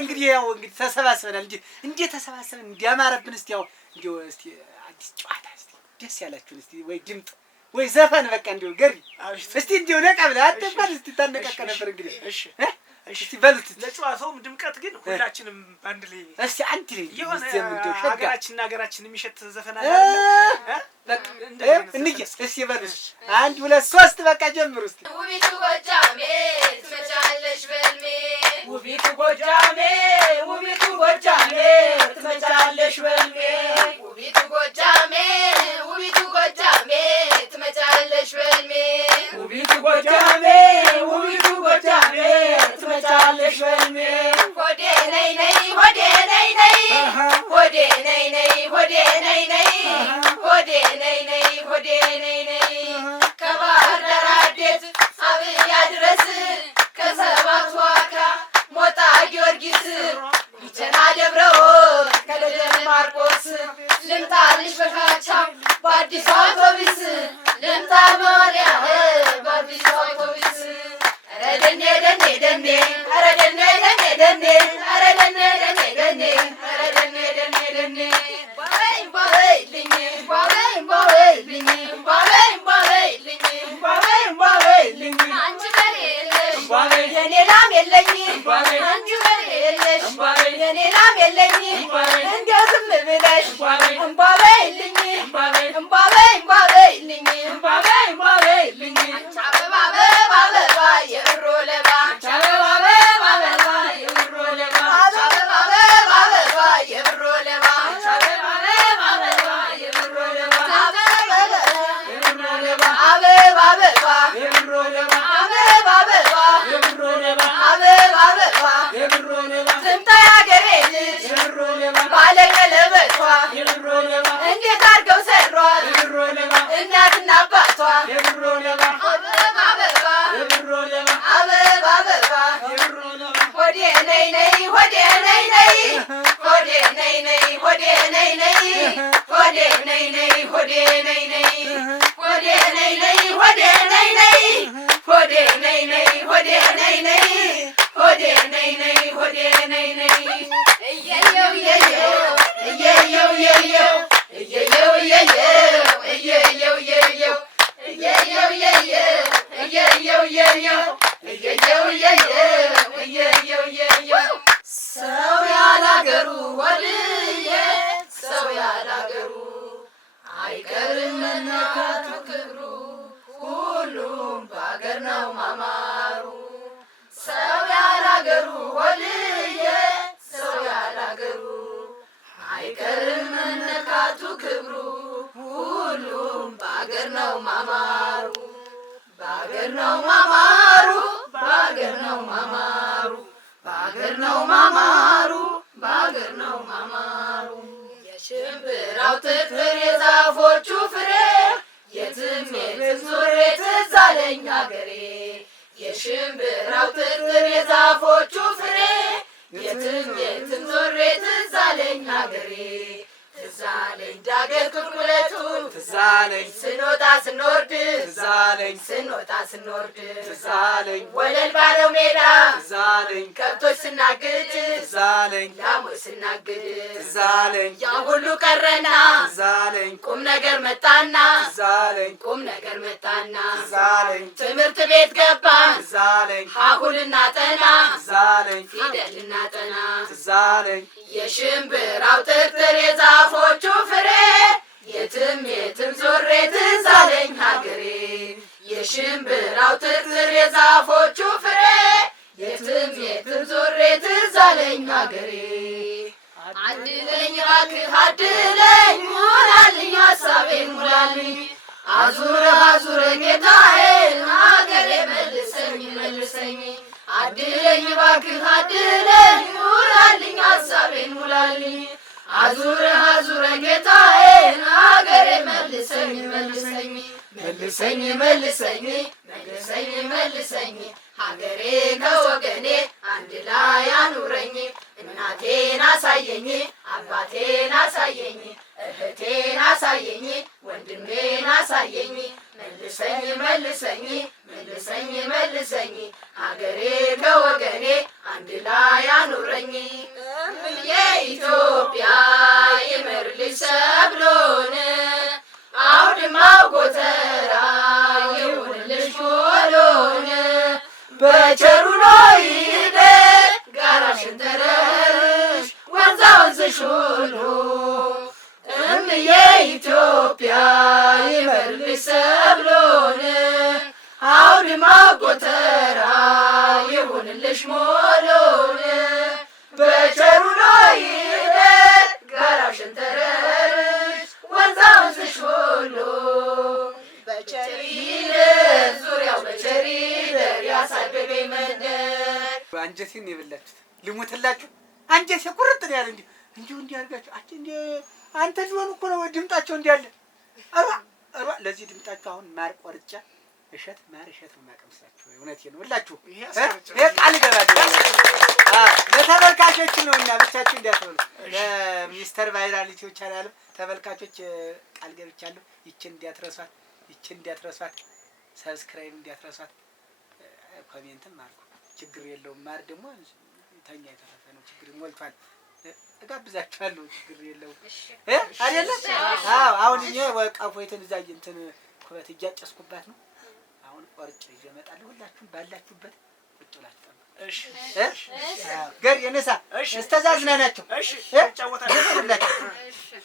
እንግዲህ ያው እንግዲህ ተሰባስበናል እንዴ ተሰባስበን እንዲያማረብን እስቲ ያው እንዴው እስቲ አዲስ ጨዋታ እስቲ ደስ ያላችሁን እስቲ ወይ ድምጥ ወይ ዘፈን በቃ እንዴው ገሪ እስቲ እንዴው ነቀብለ አትባል እስቲ ታነቀቀ ነበር እንግዲህ እሺ በሉት ለጨዋታውም ድምቀት ግን ሁላችንም አንድ ላይ እስቲ አንድ ላይ ሀገራችን የሚሸት ዘፈን አለ አይደል በቃ እንዴ እስቲ በሉት 1 2 3 በቃ ጀምሩ እስቲ ውቢቱ ጎጃሜ ትመጫለሽ በልሜ ውቢቱ ጎጃሜ ትመጫለሽ በልሜ ውቢቱ ጎጃሜ ትመጫለሽ በልሜ ውቢቱ ጎጃሜ ትመጫለሽ በልሜ ሆዴ ነይ ነይ ሆዴ ነይ ነይ ሆዴ ነይ ነይ ሆዴ ነይ ነይ ሆዴ ነይ ነይ ሆዴ ነይ ነይ ከባህር ዳር አዴት አብያ ድረስ ከሰባት ዋካ ሞጣ ጊዮርጊስ ቢቸና ደብረወርቅ ከደጀን ማርቆስ ልምጣልሽ በካቻ በአዲስ አውቶቢስ ልምጣ በማርያም በአዲስ አውቶቢስ ኧረ ደኔ ደኔ ደኔ ኧረ ደኔ ደኔ ደኔ ኧረ ደኔ ደኔ ደኔ ኧረ ደኔ ደኔ ደኔ ባበይኝ ባበይልኝ ባበይኝ ባበይልኝ ባበይኝ ባበይልኝ ባበይኝ ባበይልኝ አንቺ በሬ የለሽ የኔ ላም የለኝ አንቺ በሬ የለሽ የኔ ላም የለኝ እንደው ዝም ብለሽ እምባ በይልኝ እምባ በይኝ ባበይልኝ ባበይኝ ባበይልኝ አንቺ አበባ አበባ አበባ የብሮ ለባ አበባ አበባ የብሮ ለባ አበባ አበባ አበባ የብሮ ለባ አበባ አበባ የብሮ ለባ የብሮ ለባ አበባ አበባ የብሮ ለባ አበባ አበባ የብሮ ለባ አበባ አበባ የብሮ ለባ ትምጣ ያገሬ ልጅ የብሮ ለባ ባለቀለበቷ የብሮ ለባ እንዴት አድርገው ሰሯት የብሮ ለባ እናትና አባቷ የብሮ ለባ አበባ አበባ የብሮ ለባ አበባ አበባ የብሮ ለባ ሆዴ ነይ ነይ ሆዴ ነይ ነይ ሆዴ ነይ ነይ ሆዴ ነይ ነይ ሆዴ ነይ ነይ ሆዴ ነይ ነይ ሆዴ ነይ ነይ ሆዴ ነይ ነይ ሆዴ ነይ ነይ ሆዴ ነይ ነይ ሆዴ ነይ ነይ ሆዴ ነይ ነይ እየየው እየየው እየየው እየየው እየየው እየየው እየየው እየየው እየየው እየየው እየየው እየየው እየየው እየየው ሰው ያላገሩ ወልዬ ሰው ያላገሩ አይቀርም መነካቱ ክብሩ ሁሉም በአገር ነው ማማሩ ሰው ያላገሩ ወልዬ ሰው ያላገሩ አይቀርም መነካቱ ክብሩ ሁሉም በአገር ነው ማማሩ በአገር ነው ማማሩ በአገር ነው ማማሩ በአገር ነው ማማሩ በአገር ነው ማማሩ የሽምብራው ትትር የዛፎቹ ፍሬ የትም የትም ዞሬ ትዝ አለኝ አገሬ የሽምብራው ትትር የዛፎቹ ፍሬ የትም የትም ዞሬ ትዝ አለኝ አገሬ ትዝ አለኝ ዳገት ቁልቁለቱን ትዝ አለኝ ስንወጣ ስንወርድ ትዝ አለኝ ስንወጣ ስንወርድ ትዝ አለኝ ወለል ባለው ሜዳ ትዝ አለኝ ከብቶች ስናግድ ትዝ አለኝ ላሞች ስናግድ ትዝ አለኝ ያ ሁሉ ቀረና ትዝ አለኝ ቁም ነገር መጣና ትዝ አለኝ ቁም ነገር መጣና ትዝ አለኝ ትምህርት ቤት ገባን ትዝ አለኝ ሀሁል እናጠና ትዝ አለኝ ፊደል እናጠና ትዝ አለኝ የሽምብራው ትርትር የዛፎቹ ፍሬ የትም የትም ዞሬ ትዝ አለኝ ሀገሬ የሽምብራው ትርትር የዛፎቹ ፍሬ የትም የትም ዞሬ ትዝ አለኝ ሀገሬ አድለኝ እባክህ አድለኝ ሙላልኝ ሀሳቤን ሙላልኝ አዙረ ጌታዬን ሀገሬ መልሰኝ መልሰኝ አድለኝ እባክህ አድለኝ ሙላልኝ ሀሳቤን ሙላልኝ አዙረ ጌታዬን ሀገሬ መልሰኝ መልሰኝ መልሰኝ መልሰኝ መልሰኝ መልሰኝ ሀገሬ ከወገኔ አንድ ላይ አኑረኝ እናቴን አሳየኝ አባቴን አሳየኝ እህቴን አሳየኝ ወንድሜን አሳየኝ መልሰኝ መልሰኝ መልሰኝ መልሰኝ ሀገሬ ከወገኔ አንድ ላይ አኑረኝ በቸሩ ነው ይደር ጋራሽን ተረርሽ ወንዛ ወንዝሽ ሁሉ እምዬ ኢትዮጵያ ይመርልሽ ሰብሎን አውድማ ጎተራ ይሁንልሽ ሞሎን በቸሩ ነው ይደር ጋራሽን ተረርሽ ወንዛ ወንዝሽ ሁሉ በቸር ይደር ዙሪያው በቸር ይደር ያሳደገኝ መንደር። አንጀቴን የበላችሁት ልሞትላችሁ። አንጀቴ ቁርጥ ነው ያለ እንዲሁ እንዲህ አድርጋችሁ አንተ ሊሆኑ እኮ ነው ድምጣቸው እንዲህ ያለ አሯ ለዚህ ድምጣችሁ አሁን ማር ቆርጫ ማር እሸት ነው የማቀምሳችሁ። እውነቴን ነው ሁላችሁ ይሄ ቃል እገባለሁ። ለተመልካቾች ነውና ብቻችሁ እንዲያትበሉ ለሚስተር ቫይራል ዩቲዩብ ቻናል ተመልካቾች ቃል ገብቻለሁ። ይችን እንዲያትረሷት ሰብስክራይብ እንዲያትረሷት ኮሜንትም አድርጉ። ችግር የለውም። ማር ደግሞ ተኛ የተረፈ ነው። ችግር ሞልቷል። እጋብዛችኋለሁ። ችግር የለውም አይደለም? አዎ አሁን እኔ ወቃፎይትን እዛ እንትን ኩበት እያጨስኩባት ነው። አሁን ቆርጬ ይዤ እመጣለሁ። ሁላችሁም ባላችሁበት ቁጭ ብላችሁ እሺ ገር የነሳ እስተዛዝና ናቸው። እሺ ጫወታ